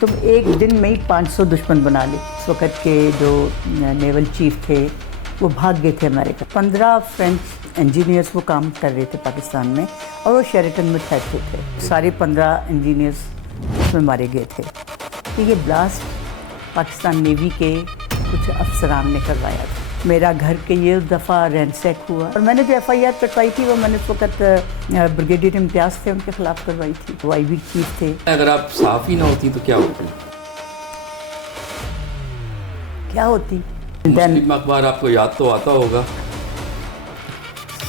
تم ایک دن میں ہی 500 دشمن بنا لے. اس وقت کے جو نیول چیف تھے وہ بھاگ گئے تھے امریکہ. 15 فرینچ انجینئرس وہ کام کر رہے تھے پاکستان میں اور وہ شیریٹن میں ٹھہرتے تھے. سارے 15 انجینئرس اس میں مارے گئے تھے. تو یہ بلاسٹ پاکستان نیوی کے کچھ افسران نے کروایا تھا. میرا گھر کے یہ دفعہ رینسیک ہوا اور میں نے جو ایف آئی آر کٹوائی تھی وہ میں نے اس وقت بریگیڈیئر امتیاز تھے ان کے خلاف کروائی تھی. وہ آئی بی چیف تھے. اگر آپ صحافی نہ ہوتی تو کیا ہوتی؟ کیا ہوتی؟ مسلم اخبار آپ کو یاد تو آتا ہوگا.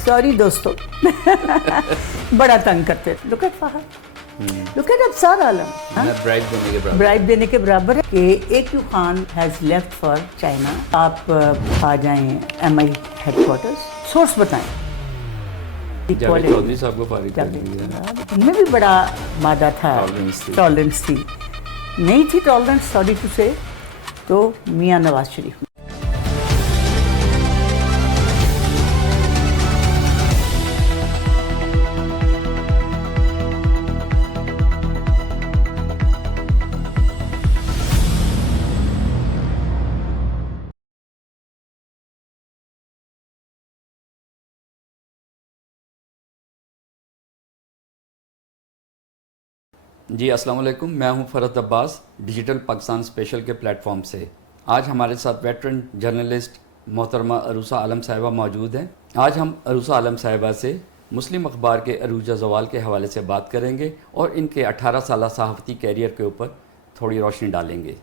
سوری دوستو بڑا تنگ کرتے. Look at Fahad, look at Absar Alam. برائب دینے کے برابر ہے کہ AQ Khan has left for China. آپ آ جائیں M I headquarters, source بتائیں. چودھری صاحب کو فارغ کر دیا. ان میں بھی بڑا مادہ تھا، ٹالرنس تھی. نہیں تھی ٹالرنس سوری ٹو سے تو میاں نواز شریف. جی السلام علیکم، میں ہوں فرحت عباس ڈیجیٹل پاکستان اسپیشل کے پلیٹ فارم سے. آج ہمارے ساتھ ویٹرن جرنلسٹ محترمہ عروسہ عالم صاحبہ موجود ہیں. آج ہم عروسہ عالم صاحبہ سے مسلم اخبار کے عروج زوال کے حوالے سے بات کریں گے اور ان کے 18 سالہ صحافتی کیریئر کے اوپر تھوڑی روشنی ڈالیں گے.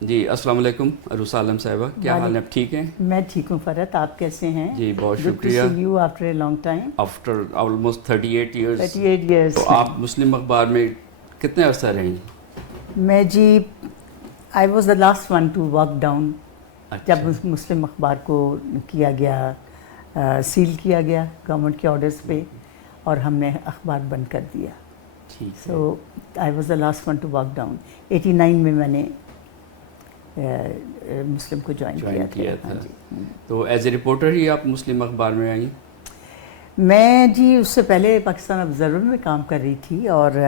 جی السلام علیکم عروسہ عالم صاحبہ، کیا حال ہے؟ آپ ٹھیک ہیں؟ میں ٹھیک ہوں فرحت، آپ کیسے ہیں؟ جی بہت شکریہ. After a long time, after almost 38 years. تو آپ مسلم اخبار میں کتنے عرصہ رہیں؟ میں جی I was the last one to walk down جب مسلم اخبار کو کیا گیا، سیل کیا گیا گورنمنٹ کے آرڈرز پہ اور ہم نے اخبار بند کر دیا. So I was the last one to walk down. 89 میں میں نے مسلم کو جوائن کیا تھا. تو ایز اے رپورٹر ہی آپ مسلم اخبار میں آئیں؟ میں جی اس سے پہلے پاکستان آبزرور میں کام کر رہی تھی اور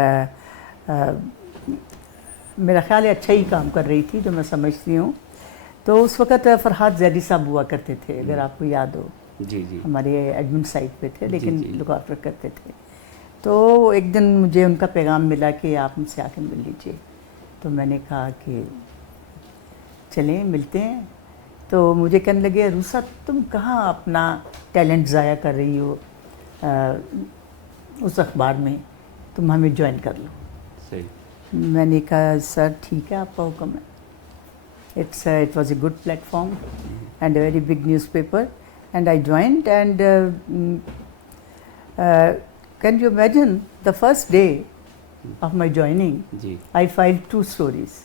میرا خیال ہے اچھا ہی کام کر رہی تھی جو میں سمجھتی ہوں. تو اس وقت فرحات زیدی صاحب ہوا کرتے تھے، اگر آپ کو یاد ہو. جی جی ہمارے ایڈمن سائٹ پہ تھے لیکن لک آفٹر کرتے تھے. تو ایک دن مجھے ان کا پیغام ملا کہ آپ مجھ سے آ کے مل لیجیے. تو میں نے کہا کہ چلیں ملتے ہیں. تو مجھے کہنے لگے عروسہ تم کہاں اپنا ٹیلنٹ ضائع کر رہی ہو اس اخبار میں، تم ہمیں جوائن کر لو. صحیح. میں میں نے کہا سر ٹھیک ہے آپ کا حکم ہے. It was a good platform and a very big newspaper and I joined and can you imagine the first day of my joining جی آئی فائل 2 اسٹوریز.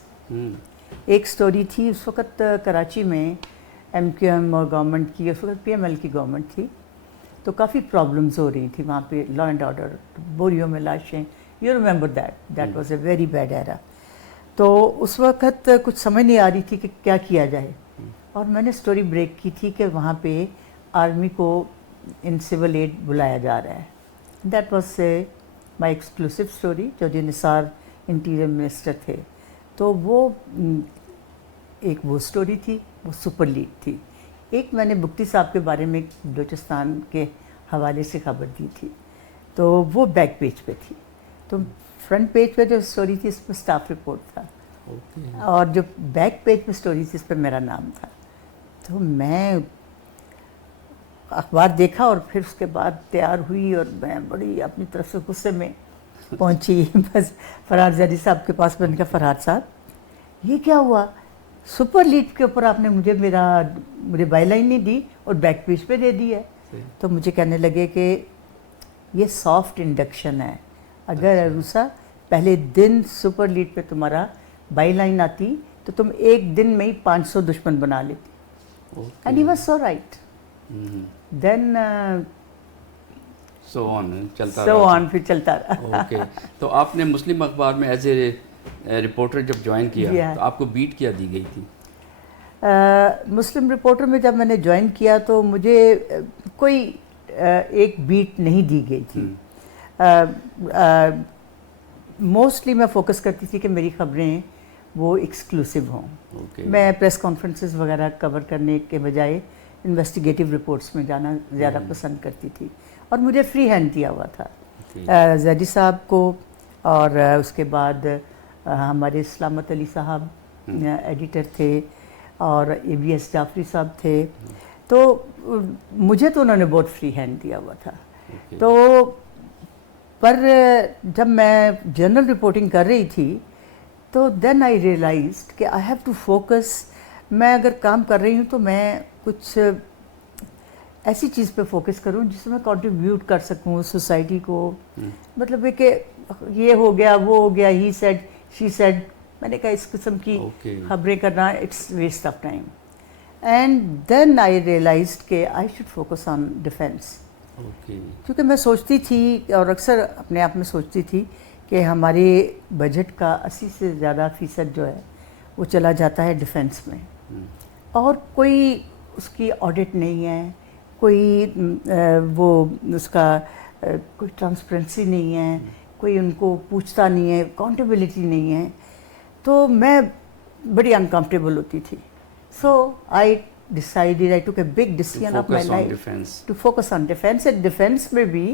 ایک اسٹوری تھی اس وقت کراچی میں ایم کیو ایم اور government کی، اس وقت پی ایم ایل کی گورنمنٹ تھی تو کافی پرابلمز ہو رہی تھی وہاں پہ، لا اینڈ آرڈر، بوریوں میں لاشیں. You remember that was a very bad era. تو اس وقت کچھ سمجھ نہیں آ رہی تھی کہ کیا کیا جائے اور میں نے اسٹوری بریک کی تھی کہ وہاں پہ آرمی کو ان سول ایڈ بلایا جا رہا ہے. That was my exclusive story. جو نثار انٹیریئر منسٹر تھے تو وہ ایک وہ اسٹوری تھی، وہ سپر لیڈ تھی. ایک میں نے بگٹی صاحب کے بارے میں بلوچستان کے حوالے سے خبر دی تھی تو وہ بیک پیج پہ تھی. تو فرنٹ پیج پہ جو اسٹوری تھی اس پہ اسٹاف رپورٹ تھا اور جو بیک پیج پہ اسٹوری تھی اس پہ میرا نام تھا. تو میں اخبار دیکھا اور پھر اس کے بعد تیار ہوئی اور میں بڑی اپنی طرف سے غصے میں پہنچی بس فرحات زیدی صاحب کے پاس. میں نے کہا فرحات صاحب یہ کیا ہوا، سپر لیڈ کے اوپر آپ نے مجھے بائی لائن نہیں دی اور بیک پیج پہ دے دی ہے. تو مجھے کہنے لگے کہ یہ سافٹ انڈکشن ہے، اگر عروسہ پہلے دن سپر لیڈ پہ تمہارا بائی لائن آتی تو تم ایک دن میں ہی 500 دشمن بنا لیتی. And he was so right. Then so on پھر چلتا رہا. اوکے. تو آپ نے مسلم اخبار میں ایز اے رپورٹر جب جوائن کیا تو آپ کو بیٹ کیا دی گئی تھی؟ مسلم رپورٹر میں جب میں نے جوائن کیا تو مجھے کوئی ایک بیٹ نہیں دی گئی تھی. موسٹلی میں فوکس کرتی تھی کہ میری خبریں وہ ایکسکلوسیو ہوں. اوکے. میں پریس کانفرنسز وغیرہ کور کرنے کے بجائے انویسٹیگیٹو رپورٹس میں جانا زیادہ پسند کرتی تھی, اور مجھے فری ہینڈ دیا ہوا تھا زیدی صاحب کو, اور اس کے بعد ہمارے سلامت علی صاحب ایڈیٹر تھے, اور اے بی ایس جعفری صاحب تھے. تو مجھے تو انہوں نے بہت فری ہینڈ دیا ہوا تھا. تو پر جب میں جنرل رپورٹنگ کر رہی تھی تو دین آئی ریئلائزڈ کہ آئی ہیو ٹو فوکس. میں اگر کام کر رہی ہوں تو میں کچھ ایسی چیز پہ فوکس کروں جس میں کنٹریبیوٹ کر سکوں سوسائٹی کو. مطلب ہے کہ یہ ہو گیا, وہ ہو گیا, ہی سیڈ, شی سیڈ, میں نے کہا اس قسم کی خبریں کرنا it's waste of time. And then I realised کہ I should focus on defence. کیونکہ میں سوچتی تھی, اور اکثر اپنے آپ میں سوچتی تھی, کہ ہمارے بجٹ کا 80 سے زیادہ فیصد جو ہے وہ چلا جاتا ہے ڈیفینس میں, اور کوئی اس کی آڈٹ نہیں ہے, کوئی وہ اس کا کوئی ٹرانسپیرنسی نہیں ہے, کوئی ان کو پوچھتا نہیں ہے, اکاؤنٹیبلٹی نہیں ہے. تو میں بڑی انکمفرٹیبل ہوتی تھی. سو آئی decided, I took a big decision of my life to focus on defense. And defense میں بھی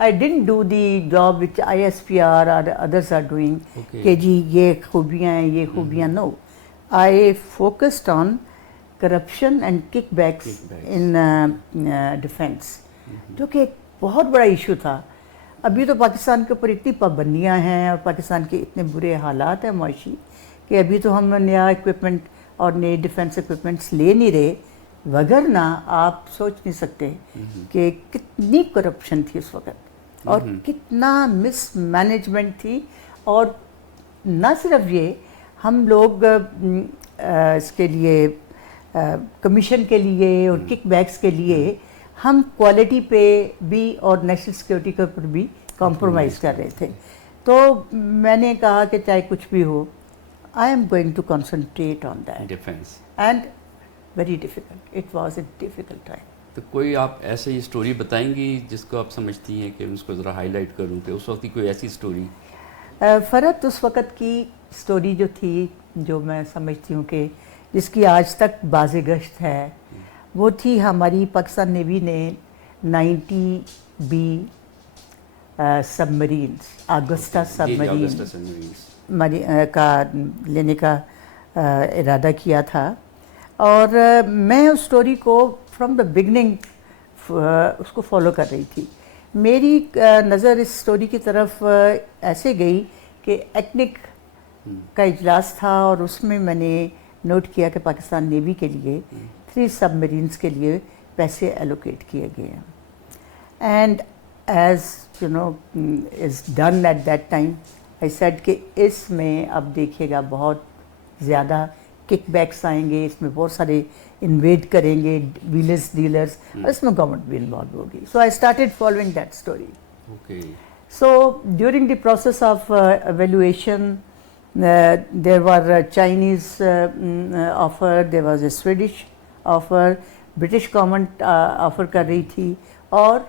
I didn't do the job which ISPR or others are doing, کہ جی یہ خوبیاں ہیں, یہ خوبیاں. No, I focused on corruption and kickbacks in defense, جو کہ ایک بہت بڑا ایشو تھا. ابھی تو پاکستان کے اوپر اتنی پابندیاں ہیں اور پاکستان کے اتنے برے حالات ہیں معاشی, کہ ابھی تو ہم نیا اکوپمنٹ اور نئے ڈیفینس اکوپمنٹس لے نہیں رہے. وگرنہ آپ سوچ نہیں سکتے کہ کتنی کرپشن تھی اس وقت, اور کتنا مس مینجمنٹ تھی. اور نہ صرف یہ, ہم لوگ اس کے لیے کمیشن کے لیے اور کک بیکس کے لیے ہم کوالٹی پہ بھی اور نیشنل سیکورٹی کے اوپر بھی کمپرومائز کر رہے تھے. تو میں نے کہا کہ چاہے کچھ بھی ہو, I am going to concentrate on that. Defense. And very difficult. It was a difficult time. تو کوئی آپ ایسے ہی اسٹوری بتائیں گی جس کو آپ سمجھتی ہیں کہ اس کو ذرا ہائی لائٹ کروں, کہ اس وقت کی کوئی ایسی اسٹوری؟ فرحت اس وقت کی اسٹوری جو تھی, جو میں سمجھتی ہوں کہ جس کی آج تک باز گشت ہے, وہ تھی ہماری پاکستان نیوی نے 90B سب مرینس, آگسٹا سب مرینس کا لینے کا ارادہ کیا تھا. اور میں اس اسٹوری کو فرام دا بگننگ اس کو فالو کر رہی تھی. میری نظر اس اسٹوری کی طرف ایسے گئی کہ ایکنک کا اجلاس تھا, اور اس میں میں نے نوٹ کیا کہ پاکستان نیوی کے لیے 3 سب مرینس کے لیے پیسے ایلوکیٹ کیے گئے ہیں. And as you know is done at that time, I said کہ اس میں اب دیکھیے گا بہت زیادہ کک بیکس آئیں گے, اس میں بہت سارے انویڈ کریں گے ویلرز ڈیلرز, اور اس میں گورنمنٹ بھی انوالو ہوگی. So I started following that story. So during the process of evaluation there were Chinese offer, there was a Swedish offer, British government offer کر رہی تھی, اور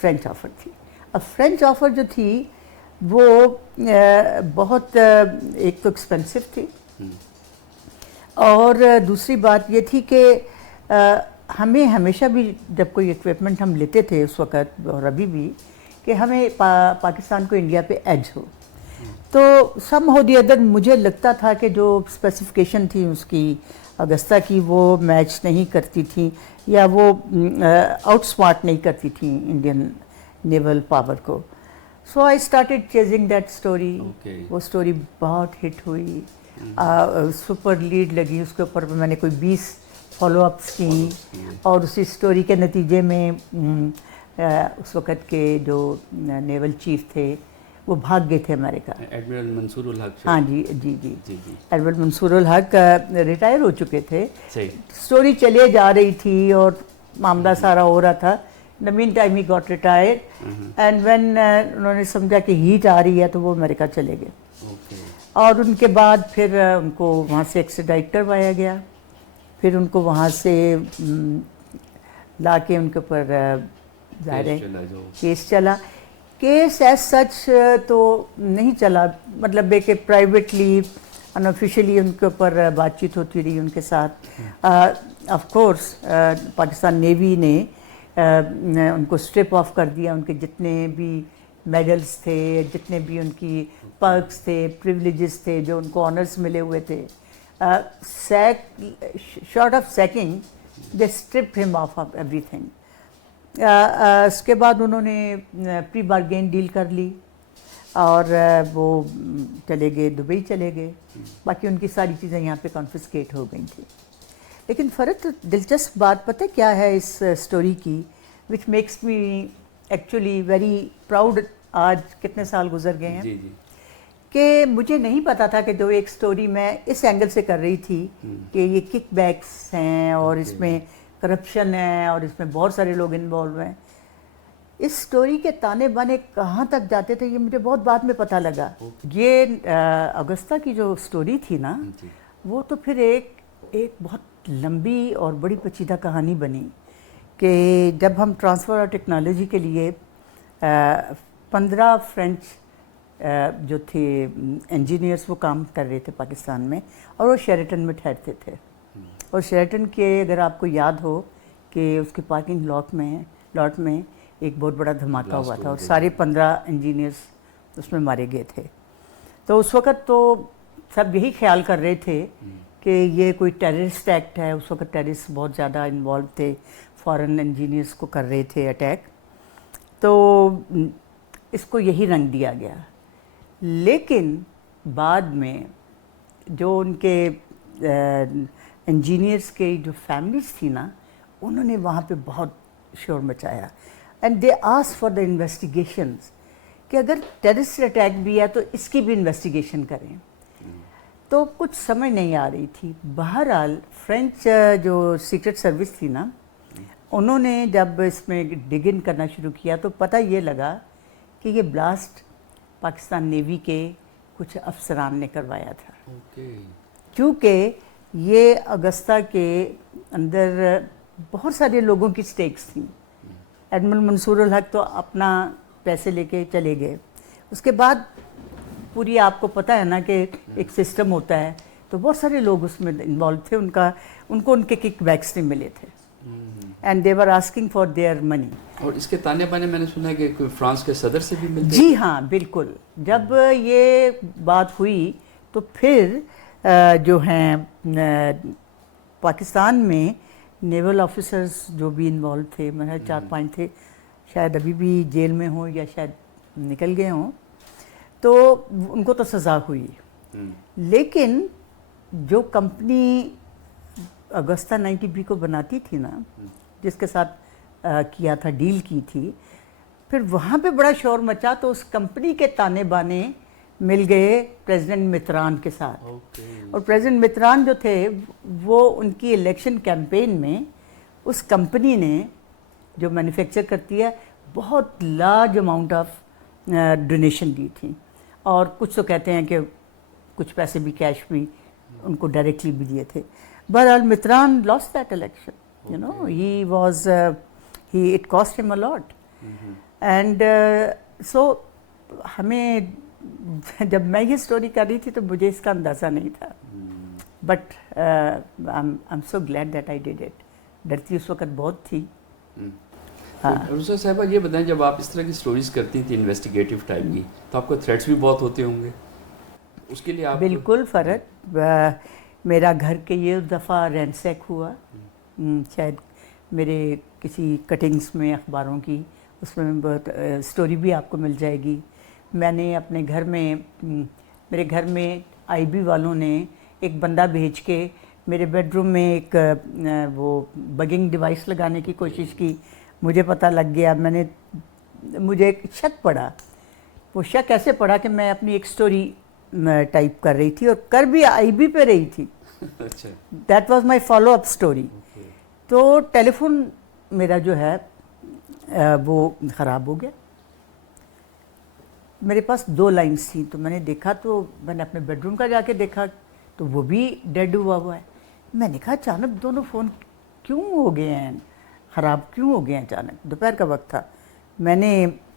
فرینچ آفر تھی. اب فرینچ آفر جو تھی وہ بہت ایک تو ایکسپینسو تھی, اور دوسری بات یہ تھی کہ ہمیں ہمیشہ بھی جب کوئی اکوپمنٹ ہم لیتے تھے اس وقت اور ابھی بھی, کہ ہمیں پاکستان کو انڈیا پہ ایج ہو. تو سم ہو دی ادر مجھے لگتا تھا کہ جو اسپیسیفکیشن تھی اس کی اگستا کی وہ میچ نہیں کرتی تھیں, یا وہ آؤٹ اسمارٹ نہیں کرتی تھیں انڈین نیول پاور کو. So I started chasing that story. وہ اسٹوری بہت ہٹ ہوئی, سپر لیڈ لگی اس کے اوپر. میں نے کوئی 20 فالو اپس کی, اور اسی اسٹوری کے نتیجے میں اس وقت کے جو نیول چیف تھے وہ بھاگ گئے تھے امریکہ. ایڈمرل منصور الحق. ہاں جی جی جی ایڈمرل منصور الحق ریٹائر ہو چکے تھے. اسٹوری چلے جا رہی تھی اور معاملہ سارا ہو رہا تھا. In the meantime he got retired, and when انہوں نے سمجھا کہ ہیٹ آ رہی ہے تو وہ امریکہ چلے گئے. اور ان کے بعد پھر ان کو وہاں سے ایکسٹریڈائٹ کروایا گیا. پھر ان کو وہاں سے لا کے ان کے اوپر ظاہر ہے کیس چلا. کیس ایز سچ تو نہیں چلا، مطلب کہ پرائیویٹلی انآفیشیلی ان کے اوپر بات چیت ہوتی رہی ان کے ساتھ. آف کورس پاکستان نیوی نے ان کو اسٹرپ آف کر دیا، ان کے جتنے بھی میڈلز تھے، جتنے بھی ان کی پرکس تھے، پریولیجز تھے، جو ان کو آنرس ملے ہوئے تھے، sort of seeking the strip them of everything. اس کے بعد انہوں نے پری بارگین ڈیل کر لی اور وہ چلے گئے، دبئی چلے گئے. باقی ان کی ساری چیزیں یہاں پہ کانفسکیٹ ہو گئی تھیں. لیکن فرق دلچسپ بات پتہ کیا ہے اس اسٹوری کی، which makes me actually very proud. آج کتنے سال گزر گئے ہیں کہ مجھے نہیں پتا تھا کہ جو ایک سٹوری میں اس اینگل سے کر رہی تھی کہ یہ کک بیکس ہیں اور اس میں کرپشن ہے اور اس میں بہت سارے لوگ انوالو ہیں. اس سٹوری کے تانے بانے کہاں تک جاتے تھے یہ مجھے بہت بعد میں پتہ لگا. یہ اگستہ کی جو سٹوری تھی نا، وہ تو پھر ایک بہت لمبی اور بڑی پیچیدہ کہانی بنی کہ جب ہم ٹرانسفر اور ٹیکنالوجی کے لیے 15 فرینچ جو تھے انجینئرس وہ کام کر رہے تھے پاکستان میں، اور وہ شیرٹن میں ٹھہرتے تھے. اور شیرٹن کے اگر آپ کو یاد ہو کہ اس کے پارکنگ لاٹ میں ایک بہت بڑا دھماکہ ہوا تھا اور سارے 15 انجینئرس اس میں مارے گئے تھے. تو اس وقت تو سب یہی خیال کر رہے تھے کہ یہ کوئی ٹیررسٹ ایکٹ ہے. اس وقت ٹیررسٹ بہت زیادہ انوالو تھے، فارن انجینئرس کو کر رہے تھے اٹیک. تو اس کو یہی رنگ دیا گیا. لیکن بعد میں جو ان کے انجینئرس کے جو فیملیز تھی نا، انہوں نے وہاں پہ بہت شور مچایا and they ask for the investigations کہ اگر ٹیررسٹ اٹیک بھی ہے تو اس کی بھی انویسٹیگیشن کریں. تو کچھ سمجھ نہیں آ رہی تھی. بہرحال فرینچ جو سیکرٹ سروس تھی نا، انہوں نے جب اس میں ڈگ ان کرنا شروع کیا تو پتہ یہ لگا کہ یہ بلاسٹ پاکستان نیوی کے کچھ افسران نے کروایا تھا. کیونکہ یہ اگستہ کے اندر بہت سارے لوگوں کی سٹیکس تھیں. ایڈمرل منصور الحق تو اپنا پیسے لے کے چلے گئے. اس کے بعد پوری آپ کو پتہ ہے نا کہ ایک سسٹم ہوتا ہے، تو بہت سارے لوگ اس میں انوالو تھے. ان کو ان کے کک بیکس نہیں ملے تھے and they were asking for their money. اور اس کے تانے بانے میں نے سنا ہے کہ فرانس کے صدر سے بھی ملتے. جی ہاں بالکل. جب یہ بات ہوئی تو پھر جو ہیں پاکستان میں نیول آفیسرز جو بھی انوالو تھے، میرے 4-5 تھے، شاید ابھی بھی جیل میں ہوں یا شاید نکل گئے ہوں، تو ان کو تو سزا ہوئی. لیکن جو کمپنی اگستہ 90B کو بناتی تھی نا، جس کے ساتھ کیا تھا، ڈیل کی تھی، پھر وہاں پہ بڑا شور مچا تو اس کمپنی کے تانے بانے مل گئے پریزیڈنٹ متران کے ساتھ. اور پریزیڈنٹ متران جو تھے وہ ان کی الیکشن کیمپین میں اس کمپنی نے جو مینوفیکچر کرتی ہے بہت لارج اماؤنٹ آف ڈونیشن دی تھی. اور کچھ تو کہتے ہیں کہ کچھ پیسے بھی کیش بھی ان کو ڈائریکٹلی بھی دیے تھے. بہرحال Mitterrand lost that election. You know, it cost him a lot. And so ہمیں جب میں یہ سٹوری کر رہی تھی تو مجھے اس کا اندازہ نہیں تھا. But I'm so glad that I did it. ڈرتی اس وقت بہت تھی. عروسہ صاحبہ یہ بتائیں، جب آپ اس طرح کی سٹوریز کرتی تھیں انویسٹیگیٹو ٹائپ کی، تو آپ کو تھریٹس بھی بہت ہوتے ہوں گے. اس کے لیے آپ بالکل فرق. میرا گھر کے یہ دفعہ رینسیک ہوا. شاید میرے کسی کٹنگز میں اخباروں کی، اس میں بہت سٹوری بھی آپ کو مل جائے گی. میں نے اپنے گھر میں، میرے گھر میں آئی بی والوں نے ایک بندہ بھیج کے میرے بیڈ روم میں ایک وہ بگنگ ڈیوائس لگانے کی کوشش کی. مجھے پتہ لگ گیا. مجھے ایک شک پڑا. وہ شک ایسے پڑا کہ میں اپنی ایک سٹوری ٹائپ کر رہی تھی اور کر بھی آئی بی پہ رہی تھی. That was my follow up story. تو ٹیلی فون میرا جو ہے وہ خراب ہو گیا. میرے پاس 2 لائنز تھیں. تو میں نے دیکھا، تو میں نے اپنے بیڈ روم کا جا کے دیکھا تو وہ بھی ڈیڈ ہوا ہے. میں نے کہا اچانک دونوں فون کیوں ہو گئے ہیں، خراب کیوں ہو گئے ہیں اچانک؟ دوپہر کا وقت تھا. میں نے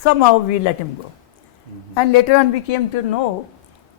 somehow we let him go. And later on we came to know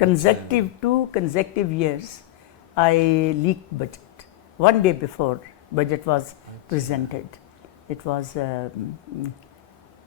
consecutive 2 consecutive years I leaked budget. One day before budget was presented. It was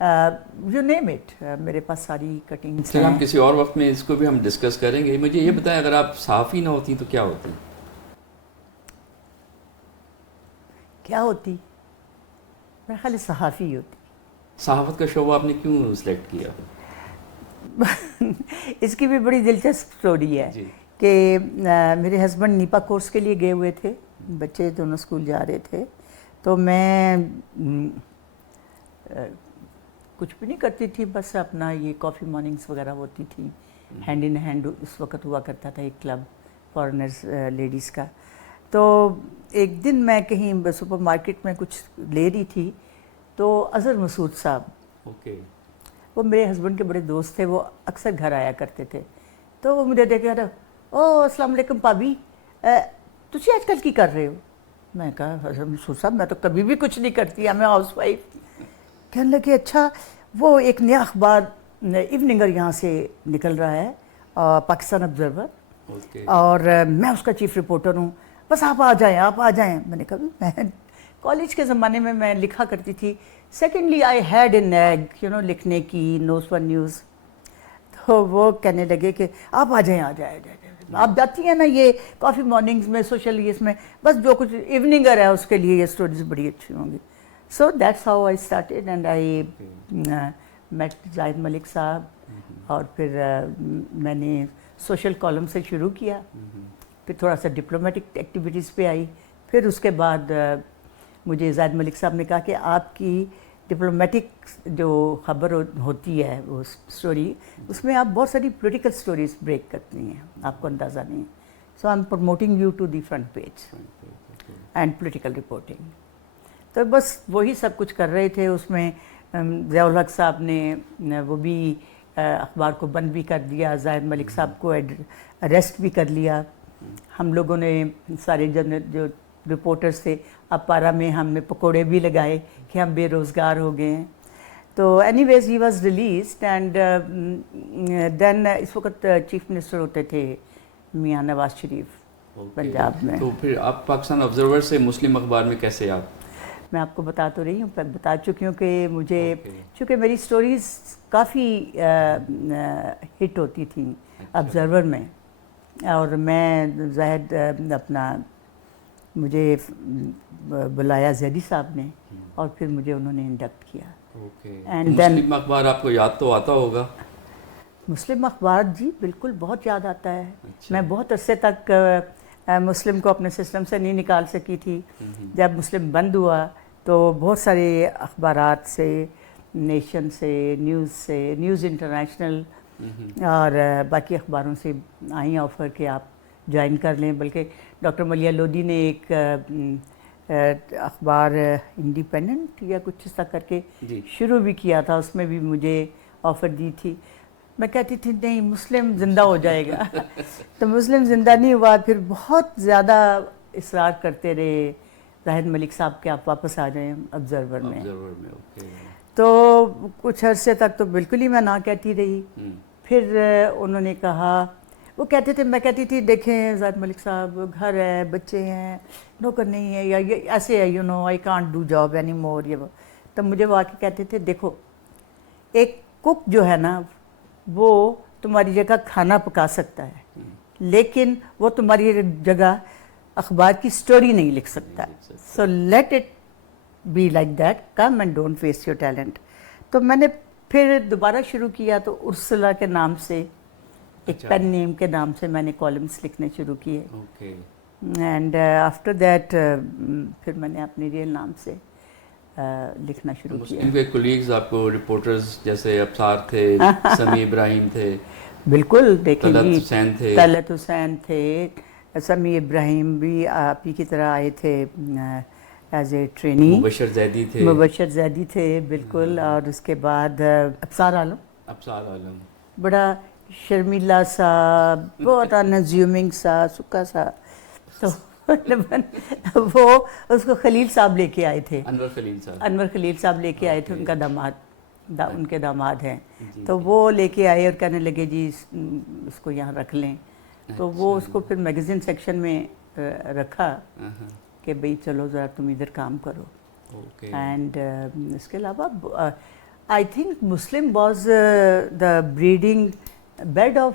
you name it, میرے پاس ساری کٹنگس چلیں ہم ہیں. کسی اور وقت میں اس کو بھی ہم ڈسکس کریں گے. مجھے یہ بتائیں اگر آپ صحافی نہ ہوتی تو کیا ہوتی؟ کیا ہوتی؟ میرا خیال ہے صحافی ہوتی. صحافت کا شعبہ آپ نے کیوں سلیکٹ کیا؟ اس کی بھی بڑی دلچسپ اسٹوری ہے جی کہ میرے ہسبینڈ نیپا کورس کے لیے گئے ہوئے تھے، بچے دونوں اسکول جا رہے تھے، تو میں کچھ بھی نہیں کرتی تھی، بس اپنا یہ کافی مارننگس وغیرہ ہوتی تھی، ہینڈ ان ہینڈ اس وقت ہوا کرتا تھا ایک کلب فارنرز لیڈیز کا. تو ایک دن میں کہیں سپر مارکیٹ میں کچھ لے رہی تھی، تو اظہر مسعود صاحب، اوکے، وہ میرے ہسبینڈ کے بڑے دوست تھے، وہ اکثر گھر آیا کرتے تھے. تو وہ مجھے دیکھ کہہ رہا، او السلام علیکم پابی، تجھے آج کل کی کر رہے ہو؟ میں کہا اظہر مسعود صاحب میں تو کبھی بھی کچھ نہیں کرتی، میں ہاؤس وائف. کہنے لگے اچھا وہ ایک نیا اخبار ایوننگر یہاں سے نکل رہا ہے، پاکستان آبزرور، اوکے، اور میں اس کا چیف رپورٹر ہوں، بس آپ آ جائیں آپ آ جائیں. میں نے کہا میں کالج کے زمانے میں میں لکھا کرتی تھی. سیکنڈلی آئی ہیڈ اے نیگ لکھنے کی، نوز فار نیوز. تو وہ کہنے لگے کہ آپ آ جائیں آپ جاتی ہیں نا یہ کافی مارننگز میں سوشل اس میں، بس جو کچھ ایوننگر ہے اس کے لیے یہ سٹوریز بڑی اچھی ہوں گی. So that's how I started and I met Zahid Malik صاحب. اور پھر میں نے سوشل کالم سے شروع کیا، پھر تھوڑا سا ڈپلومیٹک ایکٹیویٹیز پہ آئی. پھر اس کے بعد مجھے زاہد ملک صاحب نے کہا کہ آپ کی ڈپلومیٹک جو خبر ہوتی ہے وہ سٹوری، اس میں آپ بہت ساری پولیٹیکل سٹوریز بریک کرتی ہیں، آپ کو اندازہ نہیں. So I am promoting you to the front page and political reporting. تو بس وہی سب کچھ کر رہے تھے. اس میں ضیاء الحق صاحب نے وہ بھی اخبار کو بند بھی کر دیا، زاہد ملک صاحب کو اریسٹ بھی کر لیا. ہم لوگوں نے سارے جو رپورٹرز تھے اپارا میں، ہم نے پکوڑے بھی لگائے کہ ہم بے روزگار ہو گئے ہیں. تو anyways he was released and then اس وقت چیف منسٹر ہوتے تھے میاں نواز شریف پنجاب میں. تو پھر آپ پاکستان آبزرور سے مسلم اخبار میں کیسے آپ؟ میں آپ کو بتا تو رہی ہوں، بتا چکی ہوں کہ مجھے چونکہ میری سٹوریز کافی ہٹ ہوتی تھیں آبزرور میں، اور میں زاہد اپنا مجھے بلایا زیدی صاحب نے، اور پھر مجھے انہوں نے انڈکٹ کیا. اینڈ دین مسلم اخبار آپ کو یاد تو آتا ہوگا؟ مسلم اخبار جی بالکل بہت یاد آتا ہے. میں بہت عرصے تک مسلم کو اپنے سسٹم سے نہیں نکال سکی تھی. جب مسلم بند ہوا تو بہت سارے اخبارات سے، نیشن سے، نیوز انٹرنیشنل اور باقی اخباروں سے آئیں آفر کہ آپ جوائن کر لیں. بلکہ ڈاکٹر ملیہ لودھی نے ایک اخبار انڈیپینڈنٹ یا کچھ اس طرح کر کے شروع بھی کیا تھا، اس میں بھی مجھے آفر دی تھی. میں کہتی تھی نہیں مسلم زندہ ہو جائے گا تو مسلم زندہ نہیں ہوا. پھر بہت زیادہ اصرار کرتے رہے زاہد ملک صاحب کہ آپ واپس آ جائیں آبزرور میں. تو کچھ عرصے تک تو بالکل ہی میں نہ کہتی رہی. پھر انہوں نے کہا، وہ کہتے تھے، میں کہتی تھی دیکھیں زاہد ملک صاحب گھر ہے، بچے ہیں، نوکر نہیں ہے، یا یہ ایسے ہے I can't do job any more. یہ وہ تب مجھے وہ آ کے کہتے تھے دیکھو ایک کک جو ہے نا وہ تمہاری جگہ کھانا پکا سکتا ہے، لیکن وہ تمہاری جگہ اخبار کی سٹوری نہیں لکھ سکتا. So let it be like that, come and don't waste your talent. تو میں نے پھر دوبارہ شروع کیا، تو ارسلا کے نام سے، ایک پین نیم کے نام سے میں نے کالمس لکھنے شروع کیے. اینڈ آفٹر دیٹ پھر میں نے اپنے ریئل نام سے لکھنا شروع کیا. ان کے کولیگز آپ کو رپورٹرز جیسے ابصار تھے، سمیع ابراہیم تھے، بالکل دیکھیں جی، حسین تھے، طلعت حسین تھے، سمیع ابراہیم بھی آپ ہی کی طرح آئے تھے ایز اے ٹرینی. مبشر زیدی تھے بالکل. اور اس کے بعد ابصار عالم بڑا شرمیلا سا، بہت انزیومنگ سا، سکا سا. تو وہ اس کو خلیل صاحب لے کے آئے تھے، انور خلیل صاحب لے کے آئے تھے، ان کا داماد، ان کے داماد ہیں. تو وہ لے کے آئے اور کہنے لگے جی اس کو یہاں رکھ لیں. تو وہ اس کو پھر میگزین سیکشن میں رکھا کہ بھئی چلو ذرا تم ادھر کام کرو. اینڈ اس کے علاوہ I think Muslim was the breeding bed of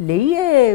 ਲਈ ਹੈ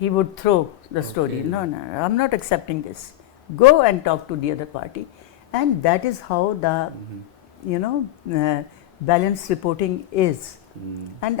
he would throw the story. No, I'm not accepting this. Go and talk to the other party. And that is how the balanced reporting is. And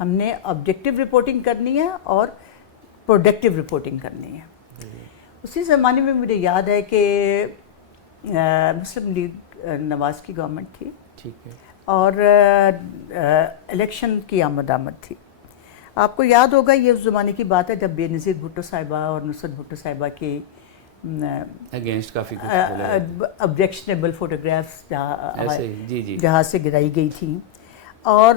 ہم نے objective reporting کرنی ہے اور productive reporting کرنی ہے. اسی زمانے میں مجھے یاد ہے کہ مسلم لیگ نواز کی گورنمنٹ تھی, ٹھیک ہے, اور الیکشن کی آمد تھی. آپ کو یاد ہوگا یہ اس زمانے کی بات ہے جب بے نظیر بھٹو صاحبہ اور نصرت بھٹو صاحبہ کے اگینسٹ کافی کچھ بولا ہے, آبجیکشنیبل فوٹوگرافس ایسے جی جی جہاں سے گرائی گئی تھیں. اور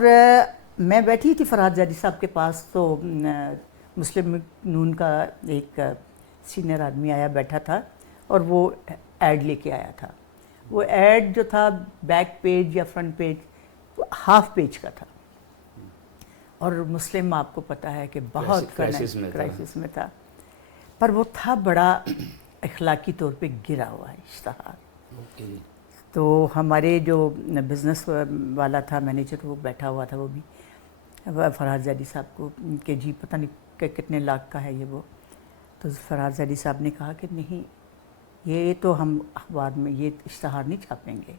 میں بیٹھی تھی فرحات زیدی صاحب کے پاس, تو مسلم نون کا ایک سینئر آدمی آیا بیٹھا تھا اور وہ ایڈ لے کے آیا تھا. وہ ایڈ جو تھا بیک پیج یا فرنٹ پیج وہ ہاف پیج کا تھا, اور مسلم آپ کو پتہ ہے کہ بہت کرائسس میں تھا, پر وہ تھا بڑا اخلاقی طور پہ گرا ہوا ہے اشتہار. تو ہمارے جو بزنس والا تھا مینیجر وہ بیٹھا ہوا تھا, وہ بھی فرحات زیدی صاحب کو کہ جی پتہ نہیں کہ کتنے لاکھ کا ہے یہ وہ. تو فرحات زیدی صاحب نے کہا کہ نہیں, یہ تو ہم اخبار میں یہ اشتہار نہیں چھاپیں گے,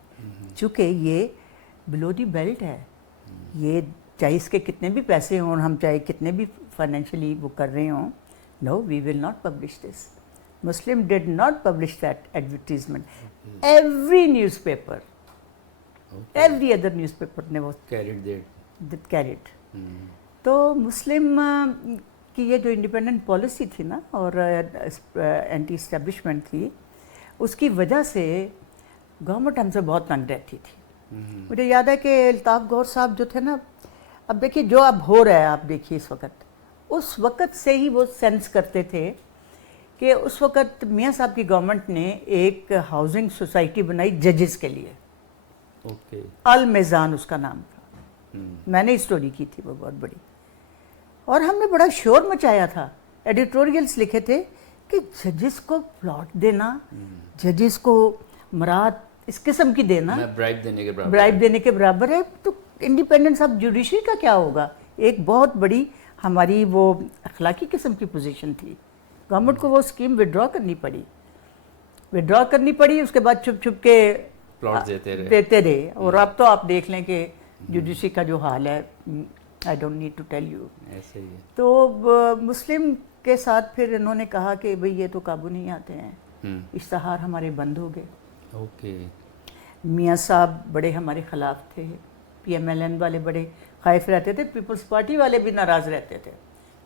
چونکہ یہ بلو دی بیلٹ ہے, یہ چاہے اس کے کتنے بھی پیسے ہوں, ہم چاہے کتنے بھی فائنینشلی وہ کر رہے ہوں, no we will not publish this. Muslim did not publish that advertisement. Every newspaper, every other newspaper نے وہ کیریڈ. تو مسلم کی یہ جو انڈیپینڈنٹ پالیسی تھی نا اور اینٹی اسٹیبلشمنٹ تھی, اس کی وجہ سے گورنمنٹ ہم سے بہت تنگ رہتی تھی. مجھے یاد ہے کہ الطاف گور صاحب جو تھے نا, اب دیکھیے جو اب ہو رہا ہے, آپ دیکھیے اس وقت سے ہی وہ سینس کرتے تھے کہ اس وقت میاں صاحب کی گورنمنٹ نے ایک ہاؤسنگ سوسائٹی بنائی ججز کے لیے, المیزان اس کا نام تھا. میں نے اسٹوری کی تھی وہ بہت بڑی, اور ہم نے بڑا شور مچایا تھا, ایڈیٹوریلز لکھے تھے کہ ججز کو پلاٹ دینا, ججز کو مراد اس قسم کی دینا برائب دینے کے برابر ہے, تو انڈیپینڈنس آف جوڈیشری کا کیا ہوگا. ایک بہت بڑی ہماری وہ اخلاقی قسم کی پوزیشن تھی. گورنمنٹ کو وہ اسکیم وڈرا کرنی پڑی, اس کے بعد چھپ چھپ کے پلاٹ دیتے رہے. اور اب تو آپ دیکھ لیں کہ جوڈیشری کا جو حال ہے, I don't need to tell you. تو مسلم کے ساتھ پھر انہوں نے کہا کہ بھئی یہ تو قابو نہیں آتے ہیں, اشتہار ہمارے بند ہو گئے. میاں صاحب بڑے ہمارے خلاف تھے, پی ایم ایل این والے بڑے خائف رہتے تھے, پیپلز پارٹی والے بھی ناراض رہتے تھے,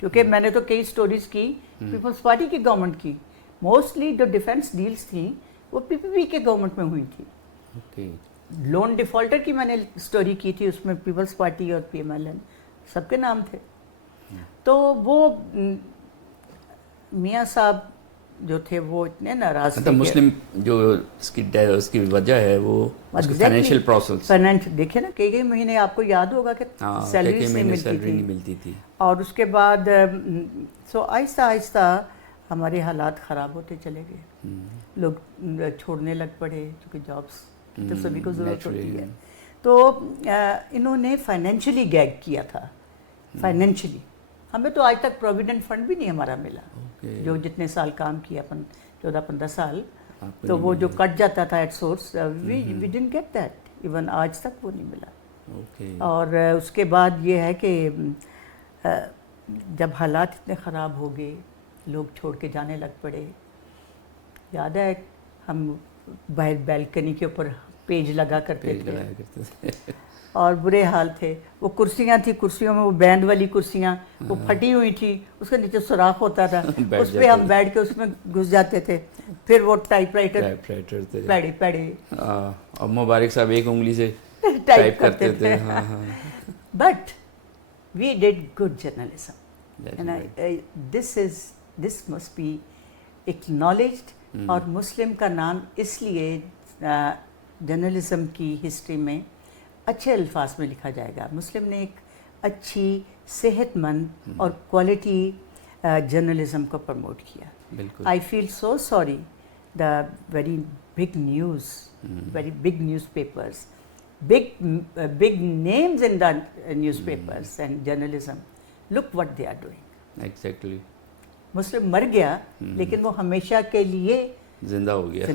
کیونکہ میں نے تو کئی سٹوریز کی پیپلز پارٹی کی گورنمنٹ کی. موسٹلی جو ڈیفنس ڈیلز تھیں وہ پی پی پی کے گورنمنٹ میں ہوئی تھی. لون ڈیفالٹر کی میں نے سٹوری کی تھی, اس میں پیپلز پارٹی اور پی ایم ایل این سب کے نام تھے. تو وہ میاں صاحب جو تھے وہ اتنے ناراض تھے. مسلم جو اس کی وجہ ہے وہ فائنینشیل پروسیس, دیکھیں نا کئی مہینے آپ کو یاد ہوگا کہ سیلریز نہیں ملتی تھی. اور اس کے بعد آہستہ آہستہ ہمارے حالات خراب ہوتے چلے گئے, لوگ چھوڑنے لگ پڑے, کیونکہ جابس کی تو سبھی کو ضرورت ہوتی ہے. تو انہوں نے فائنینشلی گیگ کیا تھا. فائنینشلی ہمیں تو آج تک پروویڈنٹ فنڈ بھی نہیں ہمارا ملا, جو جتنے سال کام کیا 14-15 سال, تو وہ جو کٹ جاتا تھا at source, we didn't get that, even آج تک وہ نہیں ملا. اور اس کے بعد یہ ہے کہ جب حالات اتنے خراب ہو گئے, لوگ چھوڑ کے جانے لگ پڑے. یاد ہے ہم باہر بیلکنی کے اوپر پیج لگا کرتے تھے, اور برے حال تھے. وہ کرسیاں تھیں, کرسیوں میں وہ بینڈ والی کرسیاں وہ پھٹی ہوئی تھی, اس کے نیچے سوراخ ہوتا تھا, اس پہ ہم بیٹھ کے اس میں گھس جاتے تھے. پھر وہ ٹائپ رائٹر پیڑے اور مبارک صاحب ایک انگلی سے ٹائپ کرتے تھے. But we did good journalism, this must be acknowledged. اور مسلم کا نام اس لیے جرنلزم کی ہسٹری میں اچھے الفاظ میں لکھا جائے گا. مسلم نے ایک اچھی صحت مند اور کوالٹی جرنلزم کو پروموٹ کیا. I feel so sorry the very big news, very big newspapers, big names in the newspapers and journalism, look what they are doing. Exactly. مسلم مر گیا لیکن وہ ہمیشہ کے لیے زندہ ہو گیا.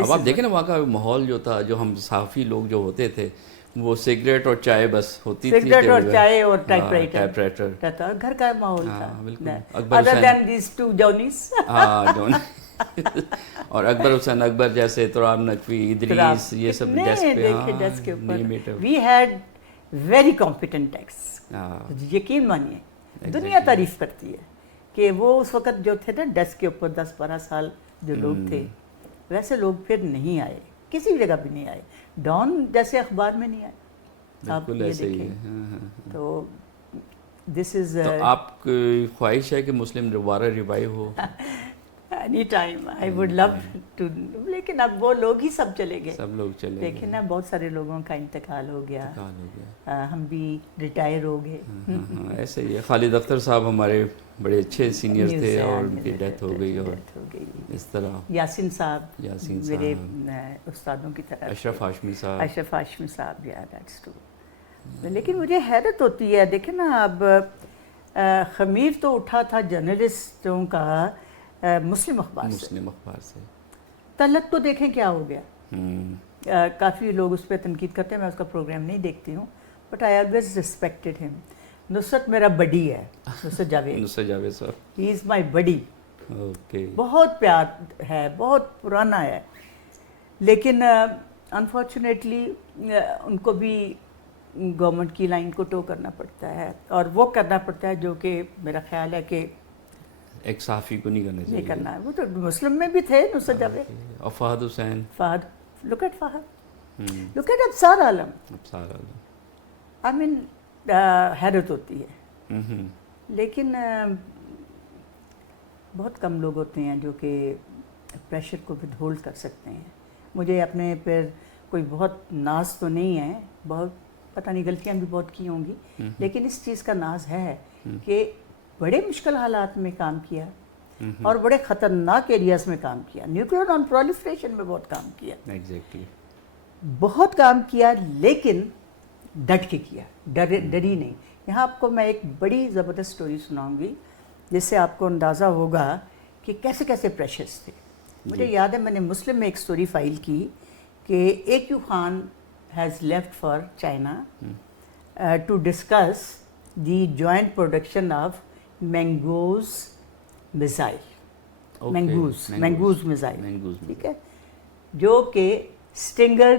اب آپ دیکھیں نا وہاں کا ماحول جو تھا, جو ہم صحافی لوگ جو ہوتے تھے, وہ سگریٹ اور چائے بس ہوتی تھی, سگریٹ اور چائے اور ٹائپ ٹائپ رائٹر رائٹر, گھر کا ماحول تھا. بالکل. اکبر other Hussain, than these two Johnnies. ہاں جون اور اکبر حسین اکبر جیسے, تراب نقوی, ادریس, یہ سب ڈیسک کے اوپر. We had very competent desk, یقین مانیے دنیا تعریف کرتی ہے کہ وہ اس وقت جو تھے نا ڈیسک کے اوپر 10-12 سال جو لوگ تھے, ویسے لوگ پھر نہیں آئے, کسی جگہ بھی نہیں آئے. ڈان جیسے اخبار میں نہیں آئے, آپ یہ دیکھیں. تو دس از, تو آپ کی خواہش ہے کہ مسلم دوبارہ ریوائیو ہو؟ Any time I would love to, لیکن اب وہ لوگ ہی سب چلے گئے, سب لوگ چلے گئے. دیکھیں نا بہت سارے لوگوں کا انتقال ہو گیا, ہم بھی ریٹائر ہو گئے. ایسے ہی ہے. خالد اختر صاحب ہمارے بڑے اچھے سینئر تھے اور ان کی ڈیتھ ہو گئی, اور اس طرح یاسین صاحب میرے استادوں کی طرح, اشرف ہاشمی صاحب, اشرف ہاشمی صاحب, یا دیٹس ٹرو. لیکن مجھے حیرت ہوتی ہے, دیکھیں نا اب خمیر تو اٹھا تھا جرنلسٹوں کا مسلم اخبار سے, تلک تو دیکھیں کیا ہو گیا. کافی لوگ اس پہ تنقید کرتے ہیں, میں اس کا پروگرام نہیں دیکھتی ہوں, بٹ آئی آلویز ریسپیکٹڈ ہم. نصرت میرا بڈی ہے, نصرت جاوید صاحب, ہی از مائی بڈی. بہت پیار ہے, بہت پرانا ہے, لیکن انفارچونیٹلی ان کو بھی گورنمنٹ کی لائن کو ٹو کرنا پڑتا ہے, اور وہ کرنا پڑتا ہے جو کہ میرا خیال ہے کہ ایک صحافی کو نہیں کرنا چاہیے. نہیں کرنا ہے. وہ تو مسلم میں بھی تھے نصرت جاوید. اور فہد حسین, look at Fahad, look at Absar Alam. I mean حیرت ہوتی ہے. لیکن بہت کم لوگ ہوتے ہیں جو کہ پریشر کو ود ہولڈ کر سکتے ہیں. مجھے اپنے پر کوئی بہت ناز تو نہیں ہے, بہت پتہ نہیں غلطیاں بھی بہت کی ہوں گی, لیکن اس چیز کا ناز ہے کہ بڑے مشکل حالات میں کام کیا اور بڑے خطرناک ایریاز میں کام کیا. نیوکلیئر نان پرولیفریشن میں بہت کام کیا, بہت کام کیا, لیکن ڈٹ کے کیا, ڈری نہیں. یہاں آپ کو میں ایک بڑی زبردست سٹوری سناؤں گی جس سے آپ کو اندازہ ہوگا کہ کیسے کیسے پریشرز تھے. مجھے یاد ہے میں نے مسلم میں ایک سٹوری فائل کی کہ AQ Khan has left for China to discuss the joint production of Mangoose missile. Mangoose missile, ٹھیک ہے, جو کہ اسٹنگر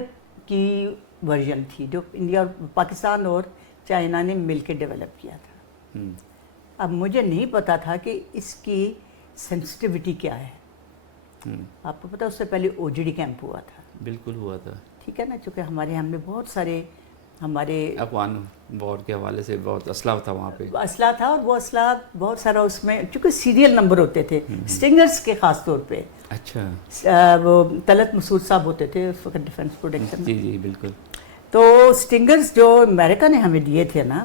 کی ورژن تھی جو انڈیا اور پاکستان اور چائنا نے مل کے ڈیولپ کیا تھا. اب مجھے نہیں پتا تھا کہ اس کی سینسٹیوٹی کیا ہے. آپ کو پتا اس سے پہلے OGD کیمپ ہوا تھا. بالکل ہوا تھا, ٹھیک ہے نا, چونکہ ہمارے ہم نے بہت سارے ہمارے افغان وار کے حوالے سے بہت اسلحہ تھا وہاں پہ, اسلحہ تھا, اور وہ اسلحہ بہت سارا اس میں, چونکہ سیریل نمبر ہوتے تھے اسٹنگرز کے خاص طور پہ. اچھا, وہ طلعت مسعود صاحب ہوتے تھے اس وقت ڈیفنس پروڈکشن. جی بالکل. تو اسٹنگرز جو امریکہ نے ہمیں دیے تھے نا,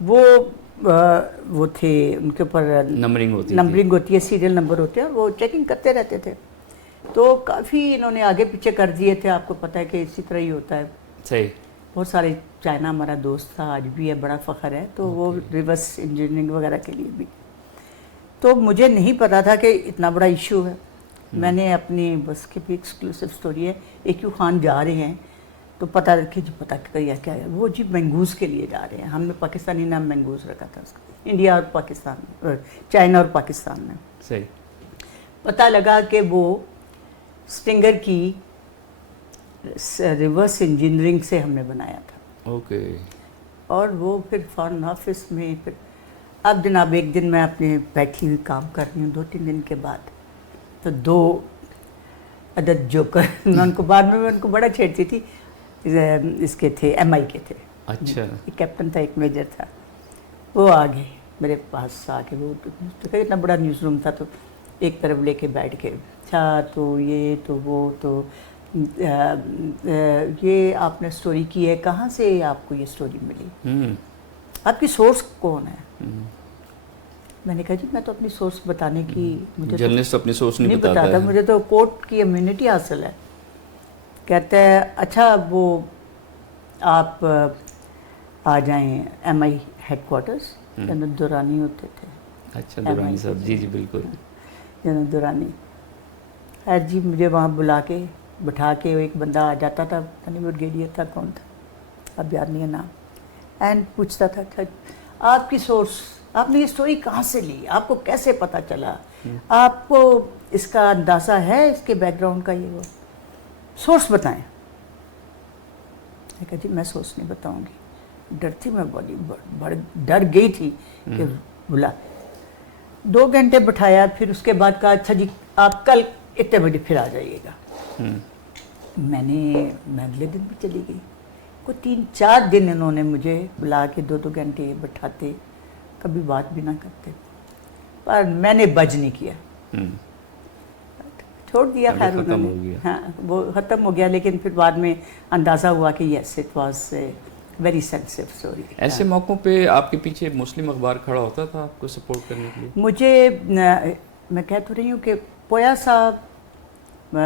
وہ تھے ان کے اوپر نمبرنگ ہوتی ہے, سیریل نمبر ہوتے ہیں, اور وہ چیکنگ کرتے رہتے تھے. تو کافی انہوں نے آگے پیچھے کر دیے تھے. آپ کو پتہ ہے کہ اسی طرح ہی ہوتا ہے. صحیح. بہت سارے, چائنا ہمارا دوست تھا, آج بھی ہے, بڑا فخر ہے. تو وہ ریورس انجینئرنگ وغیرہ کے لیے بھی. تو مجھے نہیں پتا تھا کہ اتنا بڑا ایشو ہے. میں نے اپنی بس کی بھی ایکسکلوسیو سٹوری ہے, AQ خان جا رہے ہیں تو پتہ رکھے جی, پتہ کیا ہے وہ جی مینگوز کے لیے جا رہے ہیں. ہم نے پاکستانی نام مینگوز رکھا تھا اس کا, انڈیا اور پاکستان, چائنا اور پاکستان میں. صحیح. پتہ لگا کہ وہ اسٹنگر کی ریورس انجینئرنگ سے ہم نے بنایا تھا. اوکے. اور وہ پھر فارن آفس میں, پھر اب جناب ایک دن میں اپنے بیٹھی ہوئی کام کر رہی ہوں, 2-3 دن کے بعد, تو 2 عدد جوکر, میں ان کو بعد میں ان کو بڑا چھیڑتی تھی, اس کے تھے MI کے تھے. اچھا. ایک کیپٹن تھا, ایک میجر تھا. وہ آ گئے میرے پاس, آ کے وہ اتنا بڑا نیوز روم تھا, تو ایک طرف لے کے بیٹھ کے, اچھا تو یہ تو وہ تو یہ آپ نے سٹوری کی ہے, کہاں سے آپ کو یہ سٹوری ملی, آپ کی سورس کون ہے؟ میں نے کہا جی میں تو اپنی سورس بتانے کی, مجھے جرنلسٹ اپنی سورس نہیں بتاتا, مجھے تو کورٹ کی امیونٹی حاصل ہے. کہتا ہے اچھا وہ آپ آ جائیں MI ہیڈ کوارٹرز, جنرل دورانی ہوتے تھے. اچھا, دورانی صاحب, جی بالکل, جنرل دورانی. خیر جی مجھے وہاں بلا کے بٹھا کے ایک بندہ آ جاتا تھا، پتہ نہیں بریگیڈیئر تھا کون تھا، اب یاد نہیں ہے نام، اینڈ پوچھتا تھا کہ آپ کی سورس، آپ نے یہ اسٹوری کہاں سے لی، آپ کو کیسے پتہ چلا، آپ کو اس کا اندازہ ہے اس کے بیک گراؤنڈ کا، یہ وہ سورس بتائیں. میں کہا جی میں سورس نہیں بتاؤں گی. ڈرتی میں بڑی ڈر گئی تھی کہ بلا. 2 گھنٹے بٹھایا، پھر اس کے بعد کہا اچھا جی آپ کل اتنے بجے پھر آ جائیے گا. میں اگلے دن بھی چلی گئی. کوئی 3-4 دن انہوں نے مجھے بلا کے 2 گھنٹے بٹھاتے، کبھی بات بھی نہ کرتے، پر میں نے بج نہیں کیا، چھوڑ دیا. خیر انہوں نے ہاں وہ ختم ہو گیا، لیکن پھر بعد میں اندازہ ہوا کہ yes it was a very sensitive story. ایسے موقعوں پہ آپ کے پیچھے مسلم اخبار کھڑا ہوتا تھا آپ کو سپورٹ کرنے کے لیے؟ مجھے میں کہہ تو رہی ہوں کہ پویا صاحب،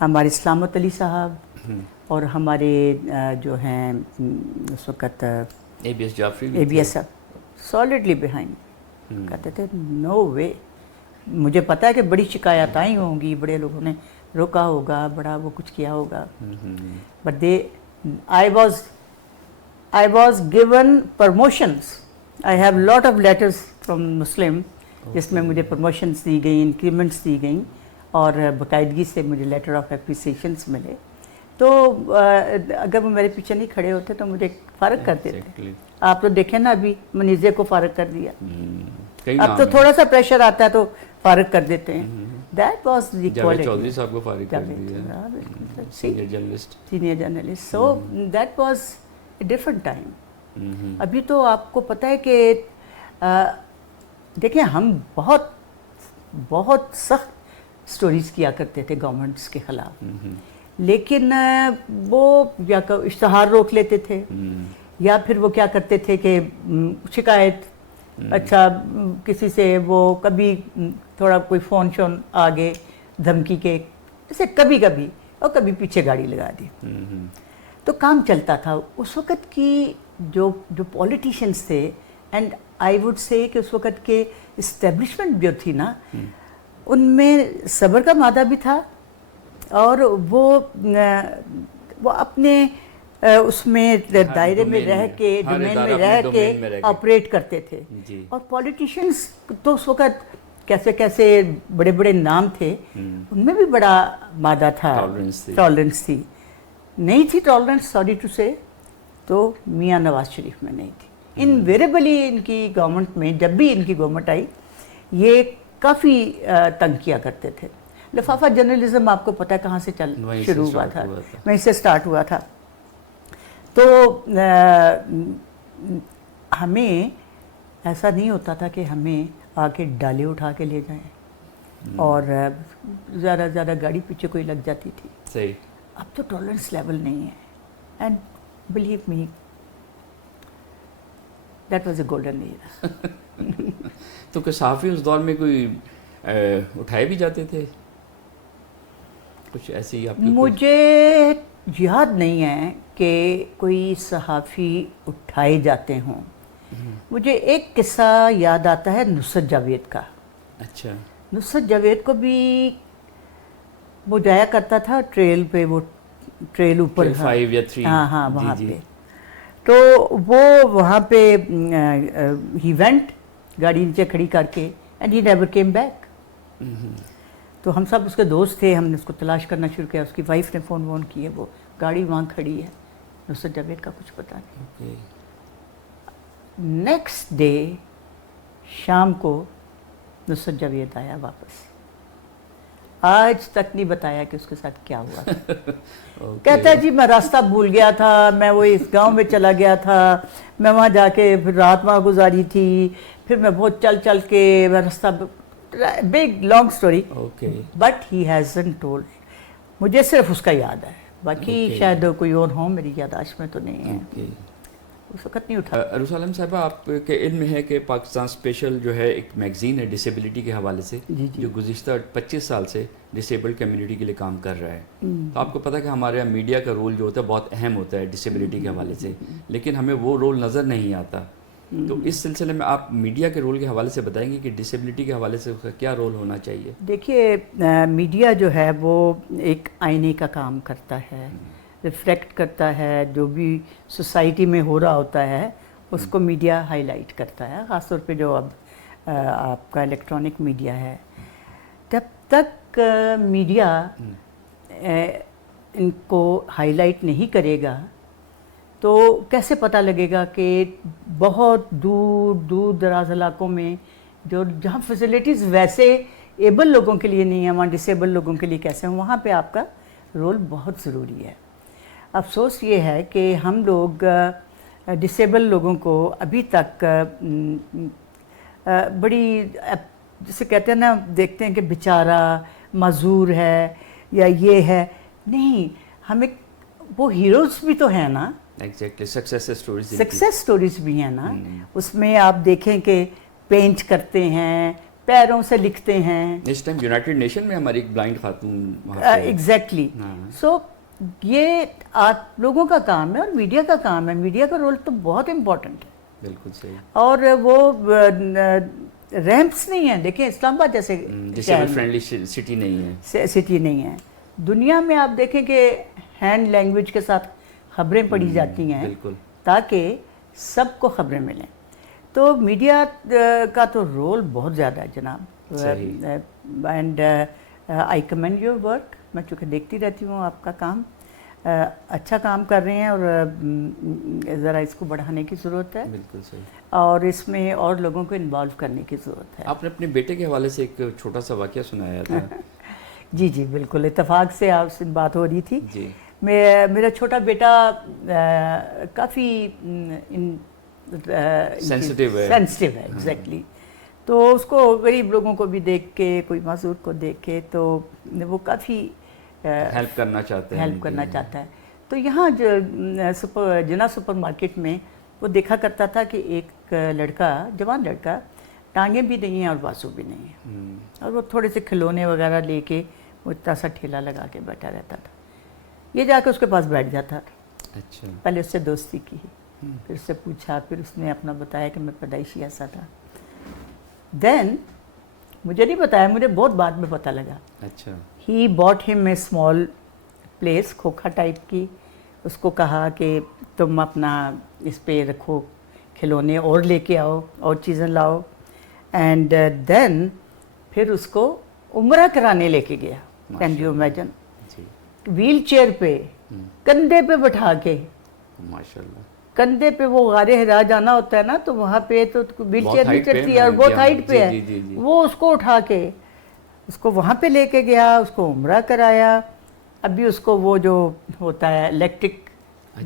ہمارے سلامت علی صاحب اور ہمارے جو ہیں اس وقت اے بی ایس جعفری، اے بی ایس صاحب سالڈلی بیہائنڈ، کہتے تھے نو وے. مجھے پتا ہے کہ بڑی شکایت آئی ہوں گی، بڑے لوگوں نے روکا ہوگا، بڑا وہ کچھ کیا ہوگا، but I was given permotions. I have lot of letters from Muslim جس میں مجھے پرموشنز دی گئیں، انکریمنٹس دی گئیں، اور باقاعدگی سے مجھے لیٹر آف اپریسیشنس ملے. تو اگر وہ میرے پیچھے نہیں کھڑے ہوتے تو مجھے فارغ کر دیتے. آپ تو دیکھیں نا ابھی منیزے کو فارغ کر دیا، اب تو تھوڑا سا پریشر آتا ہے تو فارغ کر دیتے ہیں. That was the Javed Chaudhry صاحب کو فارغ کر دیا، senior journalist. So that was a different time. ابھی تو آپ کو پتہ ہے کہ دیکھیں ہم بہت سخت سٹوریز کیا کرتے تھے گورنمنٹس کے خلاف، لیکن وہ یا اشتہار روک لیتے تھے، یا پھر وہ کیا کرتے تھے کہ شکایت، اچھا کسی سے وہ کبھی تھوڑا کوئی فون شون آگے دھمکی کے، جیسے کبھی کبھی، اور کبھی پیچھے گاڑی لگا دی، تو کام چلتا تھا. اس وقت کی جو پولیٹیشینس تھے، اینڈ آئی وڈ سے کہ اس وقت کے اسٹیبلشمنٹ جو تھی نا، ان میں صبر کا مادہ بھی تھا، اور وہ اپنے اس میں دائرے میں رہ کے، ڈومین میں رہ کے آپریٹ کرتے تھے. اور پولیٹیشینس تو اس وقت کیسے کیسے بڑے بڑے نام تھے، ان میں بھی بڑا مادہ تھا، ٹالرنس تھی. نہیں تھی ٹالرنس، سوری ٹو سے، تو میاں نواز شریف میں نہیں تھی. انویریبلی ان کی گورنمنٹ میں، جب بھی ان کی گورنمنٹ آئی، یہ کافی تنگ کیا کرتے تھے. لفافہ جرنلزم آپ کو پتہ ہے کہاں سے شروع ہوا تھا، وہیں سے سٹارٹ ہوا تھا. تو ہمیں ایسا نہیں ہوتا تھا کہ ہمیں آ کے ڈالے اٹھا کے لے جائیں، اور زیادہ زیادہ گاڑی پیچھے کوئی لگ جاتی تھی. صحیح. اب تو ٹالرنس لیول نہیں ہے. And believe me that was a golden era. تو کہ صحافی اس دور میں کوئی اٹھائے بھی جاتے تھے کچھ ایسی آپ کی؟ مجھے یاد نہیں ہے کہ کوئی صحافی اٹھائے جاتے ہوں. مجھے ایک قصہ یاد آتا ہے نصرت جاوید کا. اچھا. نصرت جاوید کو بھی وہ جایا کرتا تھا ٹریل پہ، وہ ٹریل اوپر، 5 یا 3، ہاں وہاں پہ. تو وہ وہاں پہ ہی وینٹ، گاڑی نیچے کھڑی کر کے، and he never came back. تو ہم سب اس کے دوست تھے، ہم نے اس کو تلاش کرنا شروع کیا. اس کی وائف نے فون وون کیے، وہ گاڑی وہاں کھڑی ہے، نصرت جاوید کا کچھ پتہ نہیں. نیکسٹ ڈے شام کو نصرت جاوید آیا واپس. آج تک نہیں بتایا کہ اس کے ساتھ کیا ہوا. کہتا ہے جی میں راستہ بھول گیا تھا، میں وہ اس گاؤں میں چلا گیا تھا، میں وہاں جا کے پھر رات وہاں گزاری تھی، پھر میں بہت چل کے میں راستہ، big long story. But he hasn't told. مجھے صرف اس کا یاد ہے، باقی شاید کوئی اور ہوں، میری یادداشت میں تو نہیں ہے. اس وقت نہیں اٹھا. عروسہ عالم صاحبہ، آپ کے علم میں ہے کہ پاکستان اسپیشل جو ہے ایک میگزین ہے ڈسیبلٹی کے حوالے سے، جو گزشتہ 25 سال سے ڈسیبلڈ کمیونٹی کے لیے کام کر رہا ہے. تو آپ کو پتہ ہے کہ ہمارے یہاں میڈیا کا رول جو ہوتا ہے بہت اہم ہوتا ہے ڈسیبلٹی کے حوالے سے، لیکن ہمیں وہ رول نظر نہیں آتا. تو اس سلسلے میں آپ میڈیا کے رول کے حوالے سے بتائیں گے کہ ڈسیبلٹی کے حوالے سے اس کا کیا رول ہونا چاہیے؟ دیکھیے میڈیا جو ہے وہ ایک آئینے کا کام کرتا ہے، ریفلیکٹ کرتا ہے جو بھی سوسائٹی میں ہو رہا ہوتا ہے اس کو میڈیا ہائی لائٹ کرتا ہے، خاص طور پہ جو اب آپ کا الیکٹرانک میڈیا ہے. جب تک میڈیا ان کو ہائی لائٹ نہیں کرے گا تو کیسے پتہ لگے گا کہ بہت دور دور دراز علاقوں میں جہاں فیسلٹیز ویسے ایبل لوگوں کے لیے نہیں ہیں، وہاں ڈسیبل لوگوں کے لیے کیسے ہیں، وہاں پہ آپ کا رول بہت ضروری ہے. افسوس یہ ہے کہ ہم لوگ ڈسیبل لوگوں کو ابھی تک بڑی جسے کہتے ہیں نا، دیکھتے ہیں کہ بیچارہ معذور ہے یا یہ ہے. نہیں، ہمیں وہ ہیروز بھی تو ہیں نا، ایگزیکٹلی سکسیس سٹوریز بھی ہیں نا. اس میں آپ دیکھیں کہ پینٹ کرتے ہیں، پیروں سے لکھتے ہیں. اس ٹائم یونائٹڈ نیشن میں ہماری ایک بلائنڈ خاتون ایگزیکٹلی. سو یہ آپ لوگوں کا کام ہے اور میڈیا کا کام ہے. میڈیا کا رول تو بہت امپورٹنٹ ہے. بالکل صحیح. اور وہ ریمپس نہیں ہیں. دیکھیں اسلام آباد جیسے ڈسیبل فرینڈلی سٹی نہیں ہے، سٹی نہیں ہے. دنیا میں آپ دیکھیں کہ ہینڈ لینگویج کے ساتھ خبریں پڑھی جاتی ہیں تاکہ سب کو خبریں ملیں. تو میڈیا کا تو رول بہت زیادہ ہے جناب. And I command your work. میں چونکہ دیکھتی رہتی ہوں آپ کا کام، اچھا کام کر رہے ہیں اور ذرا اس کو بڑھانے کی ضرورت ہے. بالکل صحیح. اور اس میں اور لوگوں کو انوالو کرنے کی ضرورت ہے. آپ نے اپنے بیٹے کے حوالے سے ایک چھوٹا سا واقعہ سنایا تھا. جی جی بالکل، اتفاق سے آپ سے بات ہو رہی تھی. جی. میرا چھوٹا بیٹا کافی سینسٹیو ہے. ایگزیکٹلی. تو اس کو غریب لوگوں کو بھی دیکھ کے، کوئی معذور کو دیکھ کے، تو وہ کافی ہیلپ کرنا چاہتا ہے. تو یہاں جنا سپر مارکیٹ میں وہ دیکھا کرتا تھا کہ ایک لڑکا، جوان لڑکا، ٹانگیں بھی نہیں ہیں اور بازو بھی نہیں ہیں، اور وہ تھوڑے سے کھلونے وغیرہ لے کے وہ اتنا سا ٹھیلا لگا کے بیٹھا رہتا تھا. یہ جا کے اس کے پاس بیٹھ جاتا تھا. اچھا. پہلے اس سے دوستی کی، پھر اس سے پوچھا، پھر اس نے اپنا بتایا کہ میں پیدائشی ایسا تھا. دین مجھے نہیں بتایا، مجھے بہت بعد میں پتہ لگا. اچھا. ہی باٹ ہم اے اسمال پلیس، کھوکھا ٹائپ کی. اس کو کہا کہ تم اپنا اس پہ رکھو کھلونے اور لے کے آؤ اور چیزیں لاؤ. اینڈ دین پھر اس کو عمرہ کرانے لے کے گیا. Can you imagine? Wheel chair پہ، کندھے پہ بٹھا کے. ماشاءاللہ. کندھے پہ وہ غار حرا جانا ہوتا ہے نا، تو وہاں پہ تو ویل چیئر نہیں چلتی ہے اور بہت ہائٹ پہ ہے. وہ اس کو اٹھا کے اس کو وہاں پہ لے کے گیا، اس کو عمرہ کرایا. ابھی اس کو وہ جو ہوتا ہے الیکٹرک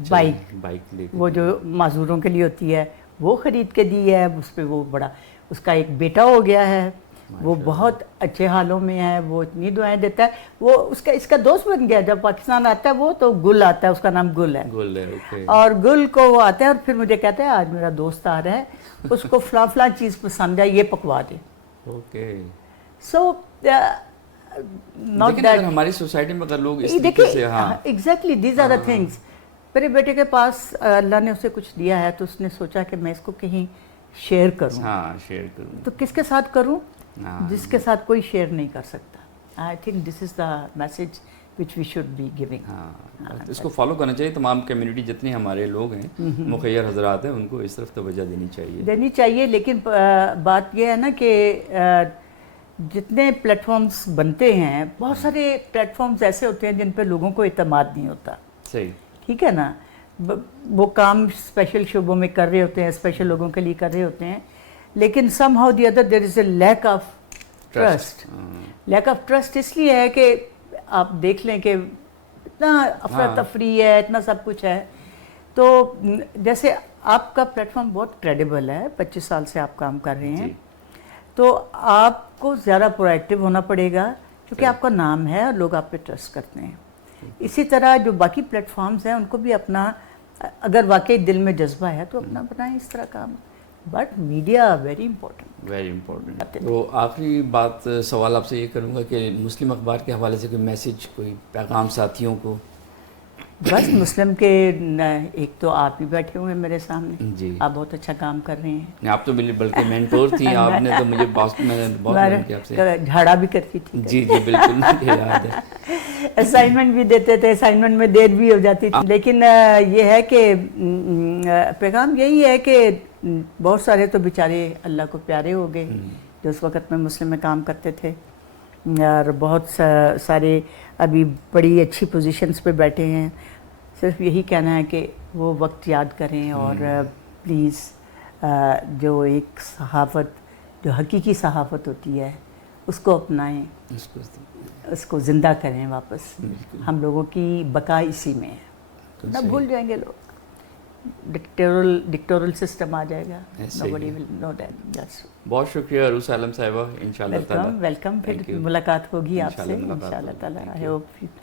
بائک، وہ جو معذوروں کے لیے ہوتی ہے، وہ خرید کے دی ہے. اس پہ وہ بڑا، اس کا ایک بیٹا ہو گیا ہے، وہ بہت اچھے حالوں میں ہے، وہ اتنی دعائیں دیتا ہے. وہ اس کا دوست بن گیا. جب پاکستان آتا ہے وہ تو گل آتا ہے، اس کا نام گل ہے. اور گل کو وہ آتا ہے اور پھر مجھے کہتا ہے آج میرا دوست آ رہا ہے، اس کو فلاں فلاں چیز پسند ہے، یہ پکوا دے. سو ناٹ دیٹ ہماری سوسائٹی میں اگر لوگ اس طریقے سے، ہاں exactly these are the things. میرے بیٹے کے پاس اللہ نے اسے کچھ دیا ہے تو اس نے سوچا کہ میں اس کو کہیں شیئر کروں. ہاں شیئر کروں. تو کس کے ساتھ کروں؟ جس کے ساتھ کوئی شیئر نہیں کر سکتا. I think this is the message which we should be giving. ہاں اس کو فالو کرنا چاہیے. تمام کمیونٹی جتنے ہمارے لوگ ہیں، مخیر حضرات ہیں، ان کو اس طرف توجہ دینی چاہیے. لیکن بات یہ ہے نا کہ جتنے پلیٹ فارمز بنتے ہیں، بہت سارے پلیٹ فارمز ایسے ہوتے ہیں جن پہ لوگوں کو اعتماد نہیں ہوتا. صحیح. ٹھیک ہے نا. وہ کام اسپیشل شعبوں میں کر رہے ہوتے ہیں، اسپیشل لوگوں کے لیے کر رہے ہوتے ہیں، لیکن somehow the other there is a lack of trust. Lack of trust اس لیے ہے کہ آپ دیکھ لیں کہ اتنا افراتفری ہے، اتنا سب کچھ ہے. تو جیسے آپ کا پلیٹ فارم بہت کریڈیبل ہے، 25 سال سے آپ کام کر رہے ہیں، تو آپ کو زیادہ پرو ایکٹیو ہونا پڑے گا کیونکہ آپ کا نام ہے اور لوگ آپ پہ ٹرسٹ کرتے ہیں. اسی طرح جو باقی پلیٹ فارمز ہیں ان کو بھی اپنا، اگر واقعی دل میں جذبہ ہے تو اپنا بنائیں اس طرح کام. But media very important. تو آخری بات، سوال آپ سے یہ کروں گا کہ مسلم اخبار کے حوالے سے کوئی میسج، کوئی پیغام ساتھیوں کو؟ بس مسلم کے ایک تو آپ ہی بیٹھے ہوئے ہیں میرے سامنے, جی آپ بہت اچھا کام کر رہے ہیں. نہیں, آپ تو بلکہ مینٹور تھی, آپ نے تو مجھے بہت لرن کیا آپ سے. جھاڑا بھی کرتی تھی. جی جی بالکل مجھے یاد ہے. اسائنمنٹ بھی دیتے تھے, اسائنمنٹ میں دیر بھی ہو جاتی تھی, لیکن یہ ہے کہ پیغام یہی ہے کہ بہت سارے تو بیچارے اللہ کو پیارے ہو گئے جو اس وقت میں مسلم میں کام کرتے تھے, اور بہت سارے ابھی بڑی اچھی پوزیشنز پہ بیٹھے ہیں. صرف یہی کہنا ہے کہ وہ وقت یاد کریں, اور پلیز جو ایک صحافت, جو حقیقی صحافت ہوتی ہے, اس کو اپنائیں, اس کو زندہ کریں واپس. ہم لوگوں کی بقا اسی میں ہے, نہ بھول جائیں گے لوگ. ڈکٹورل سسٹم آ جائے گا. Nobody will know that. That's بہت شکریہ عروسہ عالم صاحبہ, انشاءاللہ تعالیٰ ویلکم. پھر ملاقات ہوگی آپ سے انشاءاللہ تعالیٰ. I hope